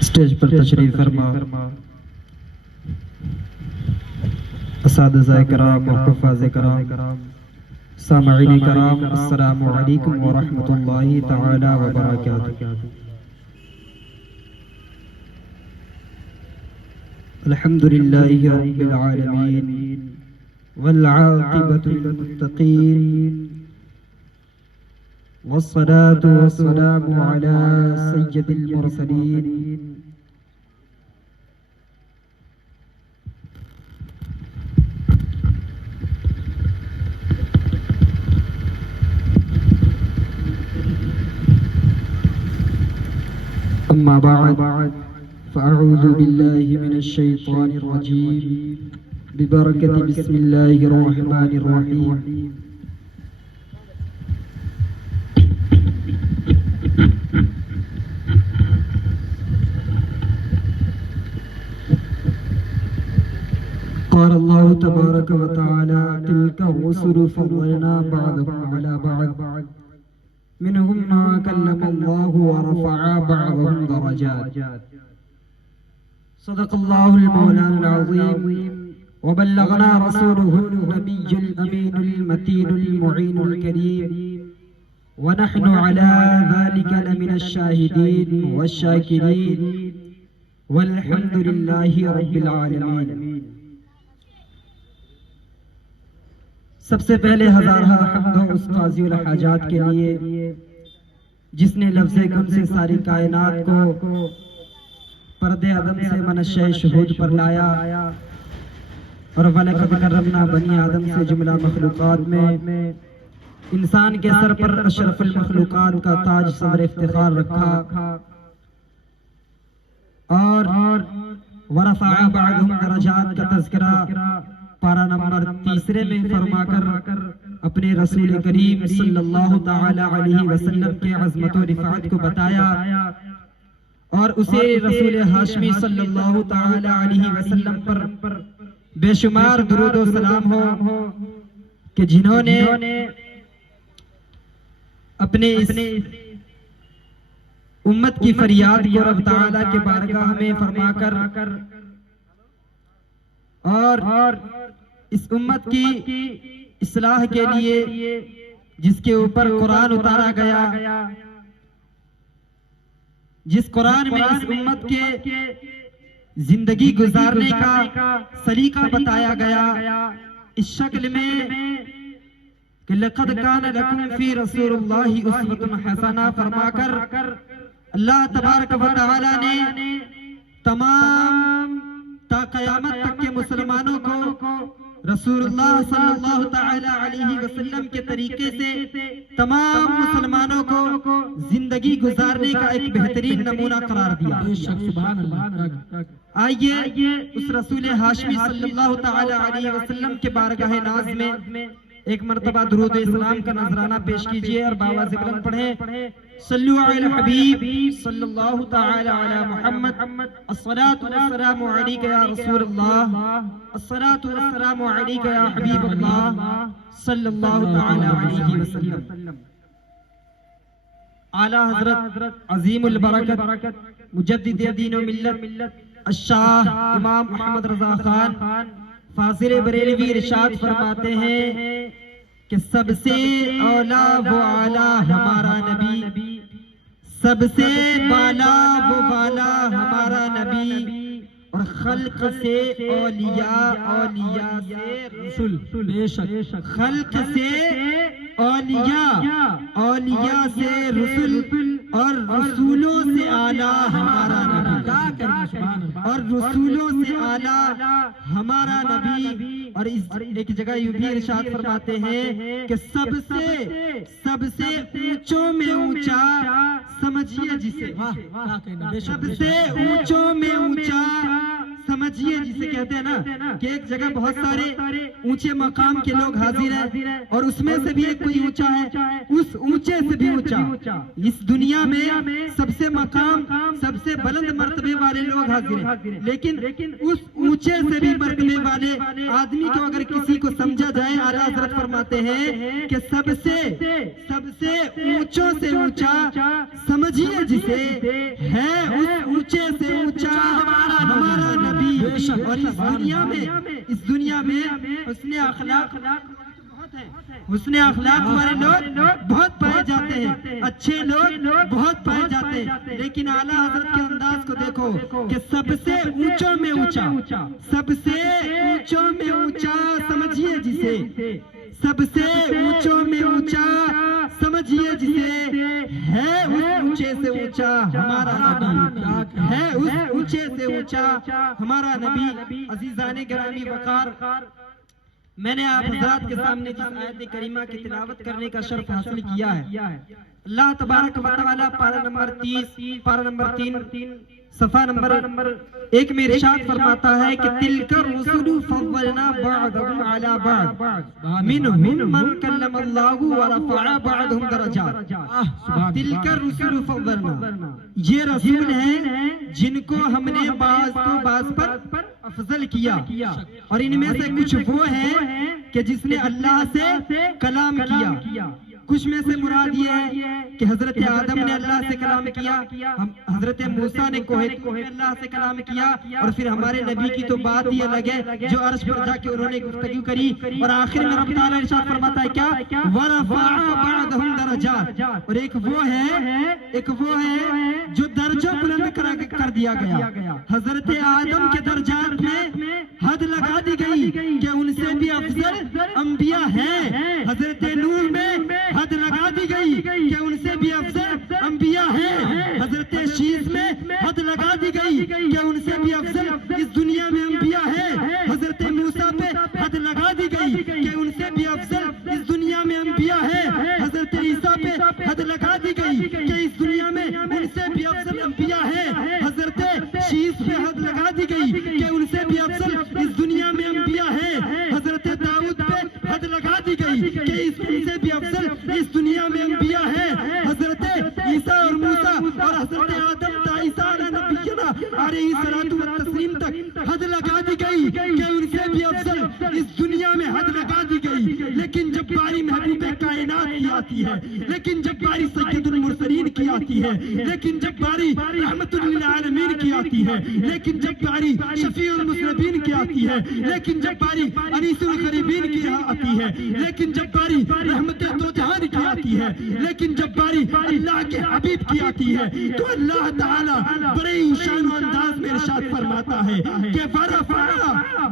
Stage پر تشریف فرما اساتذہ کرام اور حفاظ کرام، سامعین کرام، السلام علیکم ورحمۃ اللہ تعالی وبرکاتہ۔ الحمد للہ رب العالمین والعاقبۃ للمتقین والصلاة والسلام على سید المرسلین اما بعد فاعوذ باللہ من الشیطان الرجیم ببرکۃ بسم اللہ الرحمن الرحیم۔ قال اللہ تبارک و تعالی تلک الرسل فضلنا بعضهم على بعض منهم ما كلم الله ورفع بعضهم درجات۔ صدق الله المولانا العظيم وبلغنا رسوله النبي الأمين المتين المعين الكريم ونحن على ذلك لمن الشاهدين والشاكرين والحمد لله رب العالمين۔ سب سے پہلے ہزارہ حمد ہو اس قاضی الحاجات کے لیے جس نے لفظ کن سے ساری کائنات کو پردے عدم سے منشأ شہود پر لایا، اور وَلَقَدْ كَرَّمْنَا بنی آدم سے جملہ مخلوقات میں انسان کے سر پر اشرف المخلوقات کا تاج سمر افتخار رکھا، اور وَرَفَعَ بَعْضُهُمْ درجات کا تذکرہ پارہ نمبر 3 میں فرما کر اپنے رسول کریم صلی اللہ تعالی علیہ وسلم کے عظمت و رفعت کو بتایا، اور اسے رسول ہاشمی صلی اللہ تعالی علیہ وسلم پر بے شمار درود و سلام ہو کہ جنہوں نے اپنے اس امت کی فریاد کو رب تعالی کے بارگاہ میں فرما کر اور اس امت کی اصلاح کے لیے جس کے اوپر قرآن اتارا گیا، جس قرآن میں اس امت کے زندگی گزارنے کا سلیقہ بتایا گیا اس شکل میں کہ لَقَدْ كَانَ لَكُمْ فِي رَسُولِ اللَّهِ أُسْوَةٌ حَسَنَةٌ فرما کر اللہ تبارک و تعالی نے تمام تا قیامت تک کے مسلمانوں کو رسول اللہ صلی اللہ تعالی علیہ وسلم کے طریقے سے تمام مسلمانوں کو زندگی گزارنے کا ایک بہترین نمونہ قرار دیا۔ آئیے اس رسول ہاشمی صلی اللہ تعالی علیہ وسلم کے بارگاہ ناز میں ایک مرتبہ درود اسلام کا نذرانہ پیش کیجئے اور باواز بلند پڑھیں۔ صلو علی الحبیب صلی اللہ تعالی علی محمد، الصلاة والسلام علیک یا رسول اللہ، الصلاة والسلام علیک یا حبیب اللہ صلی اللہ تعالی علیہ وسلم۔ اعلیٰ حضرت عظیم البرکت مجدد دین و ملت الشاہ امام احمد رضا خان فاضل بریلوی ارشاد فرماتے ہیں کہ سب سے اولا و اعلیٰ ہمارا نبی، سب سے بالا و بالا ہمارا نبی، اور خلق سے اولیاء، اولیاء سے رسول، بے شک خلق سے اولیاء، اولیاء سے رسول، اور رسولوں سے اعلیٰ ہمارا نبی، اور رسولوں سے اعلیٰ ہمارا نبی۔ اور ایک جگہ یوں بھی ارشاد فرماتے ہیں کہ سب سے اونچوں میں اونچا سمجھیے جسے، سب سے اونچوں میں اونچا سمجھیے جسے کہتے ہیں نا کہ ایک جگہ بہت سارے اونچے مقام کے لوگ حاضر ہیں اور اس میں سے بھی ایک کوئی اونچا ہے، اس اونچے سے بھی اونچا اس دنیا میں سب سے مقام سب سے بلند مرتبے والے لوگ حاضر ہیں، لیکن اس اونچے سے بھی مرتبے والے آدمی کو اگر کسی کو سمجھا جائے، اعلیٰ حضرت فرماتے ہیں کہ سب سے اونچوں سے اونچا سمجھیے جسے ہے اس اونچے سے اونچا ہمارا نبی۔ اور اس دنیا میں حسن اخلاق والے لوگ بہت پائے جاتے ہیں، اچھے لوگ بہت پائے جاتے ہیں، لیکن اعلیٰ حضرت کے انداز کو دیکھو کہ سب سے اونچوں میں اونچا، سب سے اونچوں میں اونچا سمجھیے جسے، سب سے اونچوں میں اونچا سمجھیے جسے ہے اس اونچے سے اونچا ہمارا نبی، ہے اس اونچے سے اونچا ہمارا نبی۔ عزیزان گرامی وقار، میں نے آپ حضرات کے سامنے جس آیت کریمہ کی تلاوت کرنے کا شرف حاصل کیا ہے، اللہ تبارک و تعالی پارہ نمبر 30 پارہ نمبر 3 صفحہ نمبر 1 میں ارشاد فرماتا ہے کہ تلک الرسل فضلنا بعضهم على بعض منهم من کلم اللہ ورفع بعضهم درجات۔ تلک الرسل فضلنا، یہ رسول ہیں جن کو ہم نے بعض کو بعض پر افضل کیا، اور ان میں سے کچھ وہ ہیں کہ جس نے اللہ سے کلام کیا۔ کچھ میں سے مراد یہ ہے کہ حضرت آدم نے اللہ سے کلام کیا، حضرت موسیٰ نے کوہ میں اللہ سے کلام کیا، اور پھر ہمارے نبی کی تو بات ہی الگ ہے جو عرش پر جا کے انہوں نے گفتگو کری، اور آخر میں رب تعالیٰ ارشاد فرماتا ہے کیا؟ وَرَفَعَ بَعْضَهُمْ دَرَجَاتٍ، اور ایک وہ ہے جو درجہ بلند کر دیا گیا۔ حضرت آدم کے درجات میں حد لگا دی گئی کہ ان سے بھی افضل انبیاء ہیں، حضرت نوح میں حد لگا دی گئی کہ ان سے بھی افضل انبیاء ہیں، حضرت شیس میں حد لگا دی گئی کہ ان سے بھی افضل اس دنیا میں انبیاء ہیں، حضرت موسیٰ پہ حد لگا دی گئی کہ ان سے بھی افضل اس دنیا میں انبیاء ہیں، حضرت عیسیٰ پہ حد لگا دی گئی کہ اس دنیا میں ان سے بھی افضل انبیاء ہیں، حضرت شیس پہ حد لگا دی گئی کہ ان سے بھی افضل اس دنیا میں انبیاء ہیں، حضرت داؤد پہ حد لگا دی گئی کہ ان سے بھی افضل اس دنیا میں انبیاء ہیں، حضرت عیسیٰ اور موسیٰ اور حضرت آدم عیسیٰ نبینا علیہ الصلوۃ والتسلیم تک حد لگا دی گئی کہ ان سے بھی افضل اس دنیا میں حد لگا دی گئی، لیکن جب باری محبوب کائنات کی آتی ہے، لیکن جب باری سید المرسلین کی آتی ہے، لیکن جب باری رحمت للعالمین کی آتی ہے، لیکن جب باری شفیع المذنبین کی آتی ہے، لیکن جب باری انیس الغریبین کی آتی ہے، لیکن جب باری رحمت دو جہان کی آتی ہے، لیکن جب باری اللہ کے حبیب کی آتی ہے، تو اللہ تعالیٰ بڑے شان و انداز میں ارشاد فرماتا ہے کہ وَرَفَعَ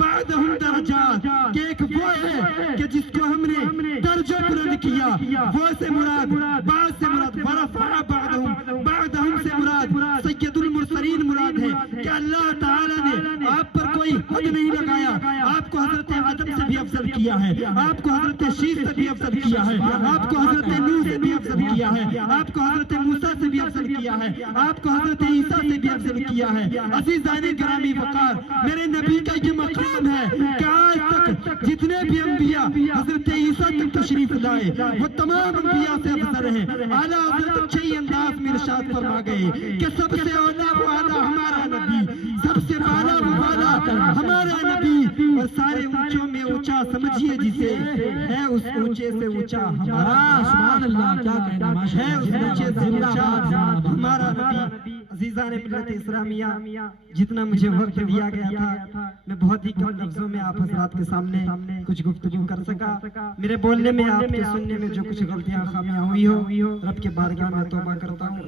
بَعْضَهُمْ دَرَجَاتٍ، کہ ایک وہ ہے کہ جس کو ہم نے درجہ بلند کیا، وہ سے مراد بعض سے مراد وَرَفَعَ بَعْضَهُمْ سے مراد سید المرسلین مراد ہے کہ اللہ تعالیٰ نے آپ پر کوئی حد نہیں لگایا، آپ کو حضرت آدم سے بھی افضل کیا ہے، آپ کو حضرت شیس سے بھی افضل کیا ہے، آپ کو حضرت نوح سے بھی افضل کیا ہے، آپ کو حضرت موسیٰ سے بھی افضل کیا ہے، آپ کو حضرت عیسیٰ سے بھی افضل کیا ہے۔ عزیزان گرامی وقار، میرے نبی کا یہ مقام ہے کہ آج تک جتنے بھی انبیاء حضرت عیسیٰ تک تشریف لائے وہ تمام انبیاء سے افضل ہیں۔ اعلیٰ حضرت اچھے انداز میں ارشاد فرما گئے کہ سب سے اولا و اعلیٰ ہمارا نبی، سب سے بالا و بالا ہمارا نبی، اور سارے اونچوں میں اونچا سمجھیے جسے ہے اس اونچے سے اونچا ہمارا، سبحان اللہ، کیا کہنا ہے اس اونچے سے اونچا ہمارا نبی۔ عزیزان ملت اسلامیہ، جتنا مجھے وقت دیا گیا تھا میں بہت ہی کم لفظوں میں آپ حضرات کے سامنے کچھ گفتگو کر سکا۔ میرے بولنے میں، آپ کے سننے میں جو کچھ غلطیاں خامیاں ہوئی ہو، رب کے بارگاہ میں توبہ کرتا ہوں۔